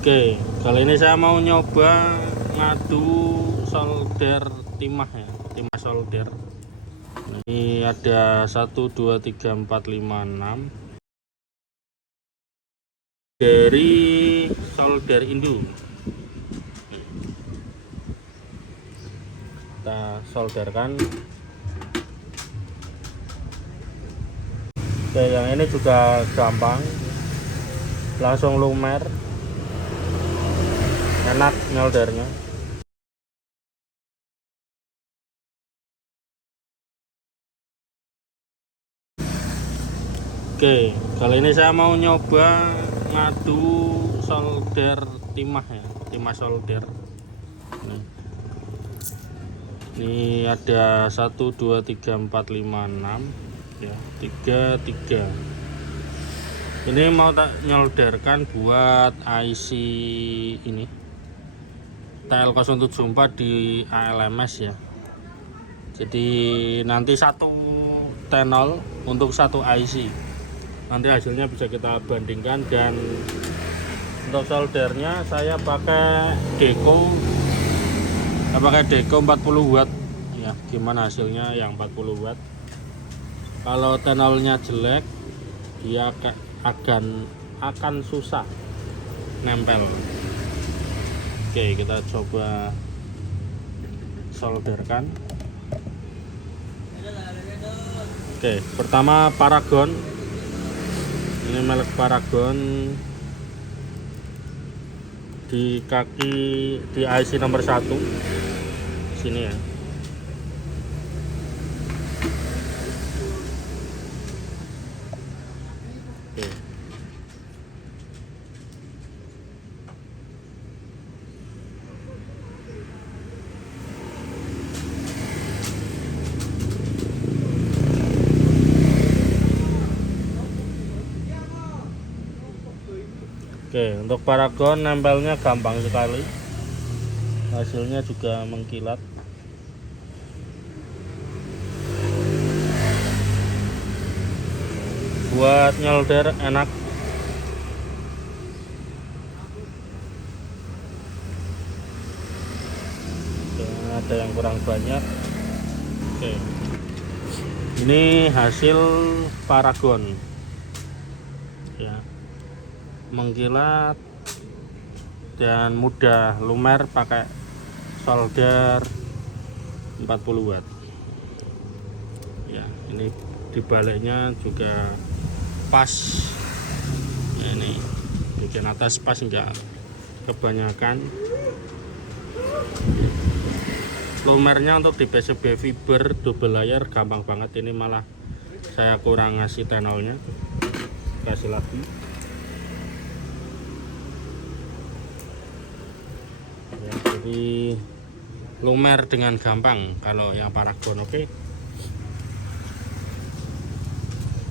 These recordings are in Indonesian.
Oke, kali ini saya mau nyoba ngadu solder timah ya, timah solder. Ini ada 1 2 3 4 5 6 dari solder Indo. Kita solderkan. Oke, yang ini juga gampang, langsung lumer, enak nyoldernya. Oke, kali ini saya mau nyoba ngadu solder timah ya, timah solder. Ini ada 1 2 3 4 5 6 ya, 3. Ini mau tak nyolderkan buat IC ini TL074 di ALMS ya. Jadi nanti satu tenol untuk satu IC. Nanti hasilnya bisa kita bandingkan. Dan untuk soldernya saya pakai Deco 40 watt ya. Gimana hasilnya yang 40 watt? Kalau tenolnya jelek, dia akan susah nempel. Oke, kita coba solderkan. Oke, pertama Paragon. Ini merek Paragon, di kaki di IC nomor 1 sini ya. Oke. Oke, untuk Paragon nempelnya gampang sekali, hasilnya juga mengkilat. Buat nyolder enak. Oke, ada yang kurang banyak. Oke, ini hasil Paragon ya, mengkilat dan mudah lumer pakai solder 40 watt ya. Ini dibaliknya juga pas ya, ini bagian atas pas, enggak kebanyakan. Lumernya untuk di PCB fiber double layer gampang banget. Ini malah saya kurang ngasih tenolnya, kasih lagi ya. Jadi lumer dengan gampang kalau yang Paragon. Oke,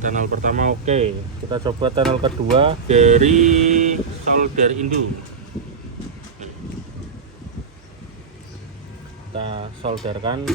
tenol pertama oke. Kita coba tenol kedua dari solder Indo. Kita solderkan.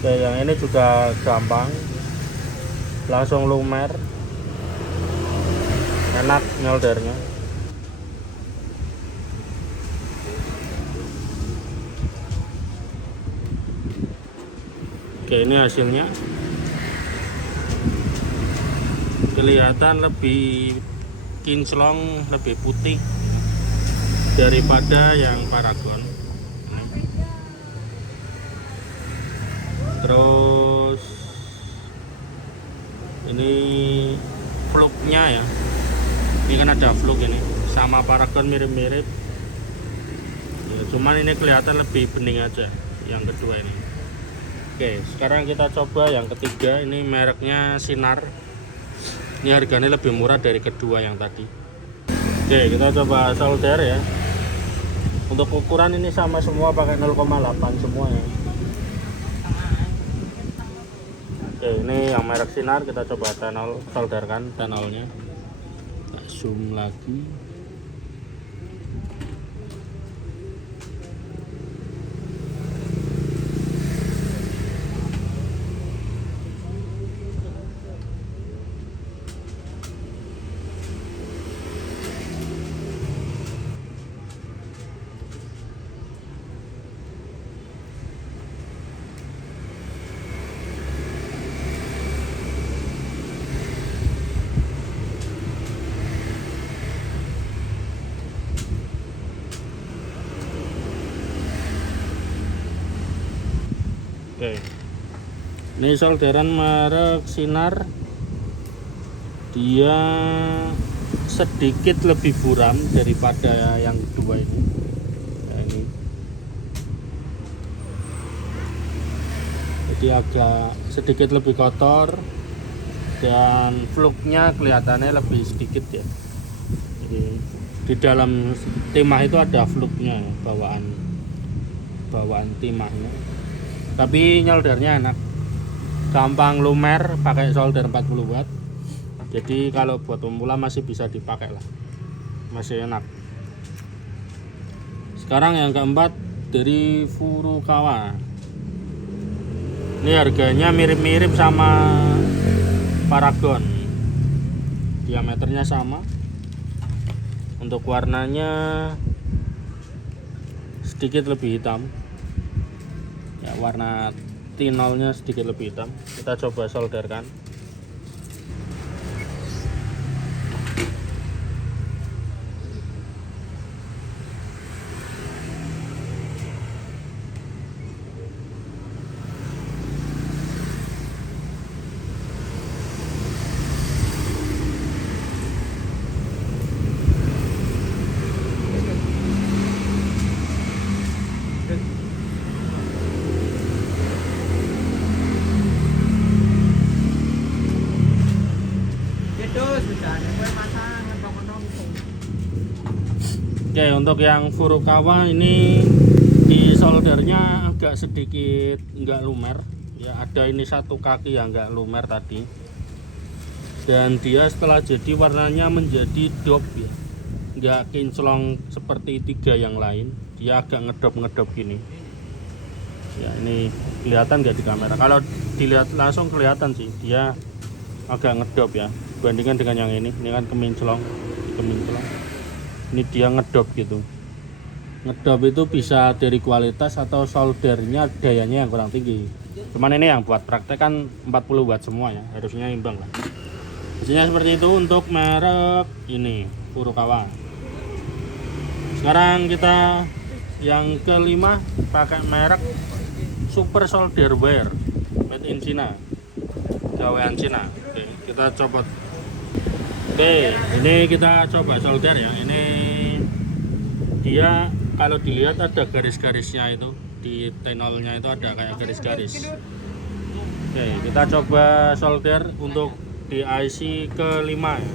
Oke, yang ini juga gampang, langsung lumer, enak nyoldernya. Oke, ini hasilnya kelihatan lebih kinclong, lebih putih daripada yang Paragon. Terus ini fluknya ya, ini kan ada fluk, ini sama Paragon mirip-mirip ya, cuman ini kelihatan lebih bening aja yang kedua ini. Oke, sekarang kita coba yang ketiga. Ini mereknya Sinar. Ini harganya lebih murah dari kedua yang tadi. Oke, kita coba solder ya. Untuk ukuran ini sama semua, pakai 0,8 semua ya. Oke, ini yang merek Sinar, kita coba solderkan tenolnya. Kita zoom lagi. Oke, ini solderan merek Sinar, dia sedikit lebih buram daripada yang kedua ini. Nah, ini jadi agak sedikit lebih kotor dan fluknya kelihatannya lebih sedikit ya. Jadi di dalam timah itu ada fluknya, bawaan timahnya. Tapi nyoldernya enak, gampang lumer, pakai solder 40 watt. Jadi kalau buat pemula masih bisa dipakai lah, masih enak. Sekarang yang keempat dari Furukawa. Ini harganya mirip-mirip sama Paragon, diameternya sama. Untuk warnanya sedikit lebih hitam ya, warna tinolnya sedikit lebih hitam. Kita coba solderkan. Oke, untuk yang Furukawa ini di soldernya agak sedikit nggak lumer ya, ada ini satu kaki yang nggak lumer tadi, dan dia setelah jadi warnanya menjadi dop ya, nggak kinclong seperti tiga yang lain, dia agak ngedop gini ya. Ini kelihatan nggak di kamera? Kalau dilihat langsung kelihatan sih, dia agak ngedop ya, bandingkan dengan yang ini kan keminclong. Ini dia ngedop gitu. Ngedop itu bisa dari kualitas atau soldernya dayanya yang kurang tinggi. Cuman ini yang buat praktek kan 40 watt semua ya, harusnya imbang lah. Hasilnya seperti itu untuk merek ini Furukawa. Sekarang kita yang kelima pakai merek Super Solder Wire, made in China, gawean Cina. Oke, kita copot. Oke, ini kita coba solder ya. Ini dia kalau dilihat ada garis-garisnya itu di tenolnya, itu ada kayak garis-garis. Oke, kita coba solder untuk di IC kelima ya.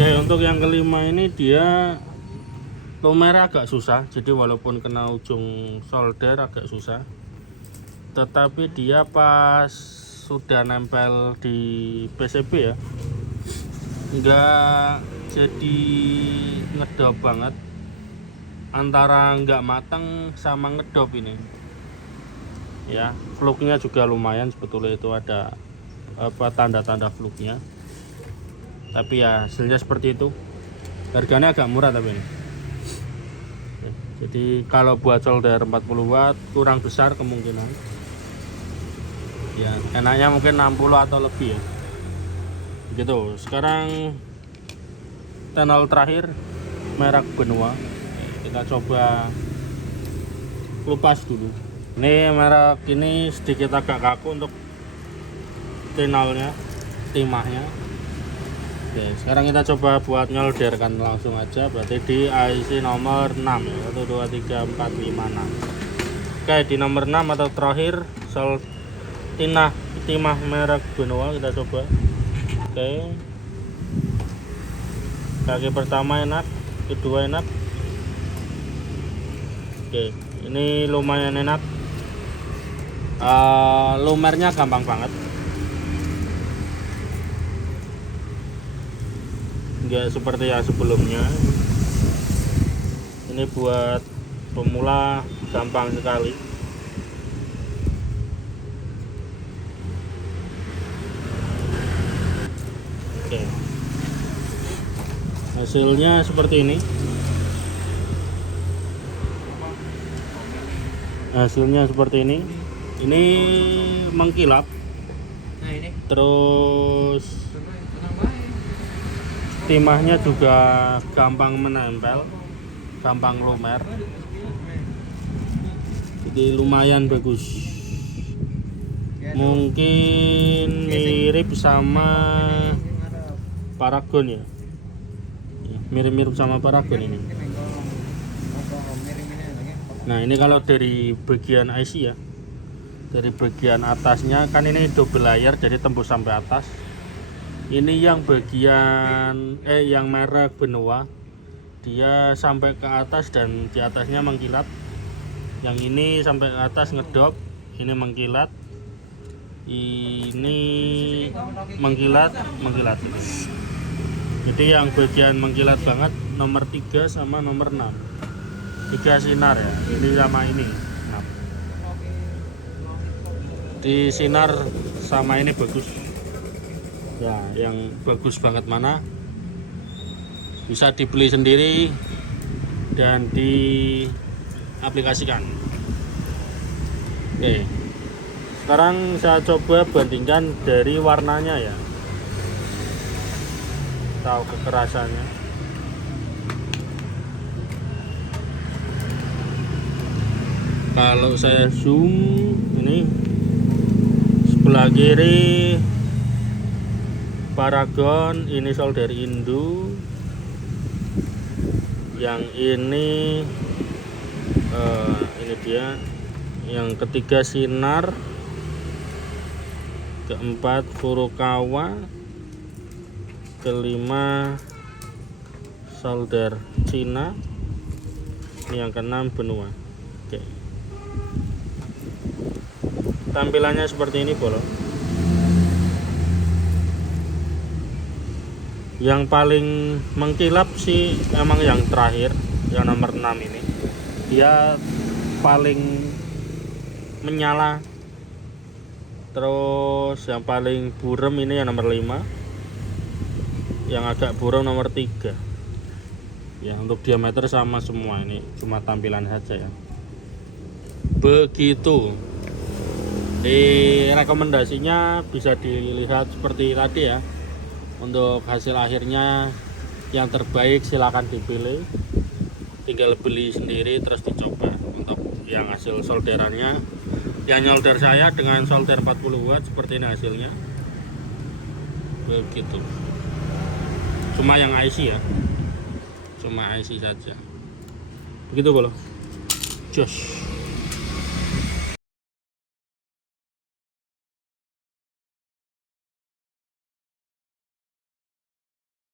Oke, untuk yang kelima ini dia lumer agak susah, jadi walaupun kena ujung solder agak susah, tetapi dia pas sudah nempel di PCB ya, nggak jadi ngedop banget, antara nggak matang sama ngedop ini ya. Fluknya juga lumayan sebetulnya, itu ada tanda-tanda fluknya, tapi ya hasilnya seperti itu. Harganya agak murah tapi ini. Jadi kalau buat solder 40 watt kurang besar kemungkinan ya, enaknya mungkin 60 atau lebih ya gitu. Sekarang tunnel terakhir merek Benoa, kita coba lepas dulu. Ini merek ini sedikit agak kaku untuk tunnelnya, timahnya. Oke, sekarang kita coba buat nyolderkan langsung aja, berarti di IC nomor 6 ya, 1 2 3 4 5 6. Oke, di nomor 6 atau terakhir timah merek Benoa kita coba. Oke, kaki pertama enak, kedua enak. Oke, ini lumayan enak. Lumernya gampang banget, nggak seperti yang sebelumnya. Ini buat pemula gampang sekali. Oke, hasilnya seperti ini. Hasilnya seperti ini. Ini mengkilap. Terus timahnya juga gampang menempel, gampang lumer. Jadi lumayan bagus. Mungkin mirip sama Paragon ya. Mirip-mirip sama Paragon ini. Nah, ini kalau dari bagian IC ya, dari bagian atasnya kan ini double layer, jadi tembus sampai atas. Ini yang bagian yang merek Benoa, dia sampai ke atas dan di atasnya mengkilat. Yang ini sampai ke atas ngedop, ini mengkilat, ini mengkilat. Jadi yang bagian mengkilat banget nomor 3 sama nomor 6. 3 sinar ya, ini sama ini. Nah, di sinar sama ini bagus ya. Yang bagus banget mana, bisa dibeli sendiri dan diaplikasikan. Oke, sekarang saya coba bandingkan dari warnanya ya, tahu kekerasannya. Kalau saya zoom, ini sebelah kiri Paragon, ini solder Indo. Yang ini dia. Yang ketiga sinar, keempat Furukawa, kelima solder Cina, ini yang keenam Benoa. Oke, tampilannya seperti ini bolo. Yang paling mengkilap sih emang yang terakhir, yang nomor 6 ini. Dia paling menyala. Terus yang paling buram ini yang nomor 5. Yang agak buram nomor 3. Ya, untuk diameter sama semua, ini cuma tampilan saja ya. Begitu. Di rekomendasinya bisa dilihat seperti tadi ya. Untuk hasil akhirnya yang terbaik silahkan dipilih, tinggal beli sendiri terus dicoba. Untuk yang hasil solderannya, yang nyolder saya dengan solder 40 watt seperti ini hasilnya. Begitu. Cuma yang IC ya, cuma IC saja. Begitu bolo. Jos.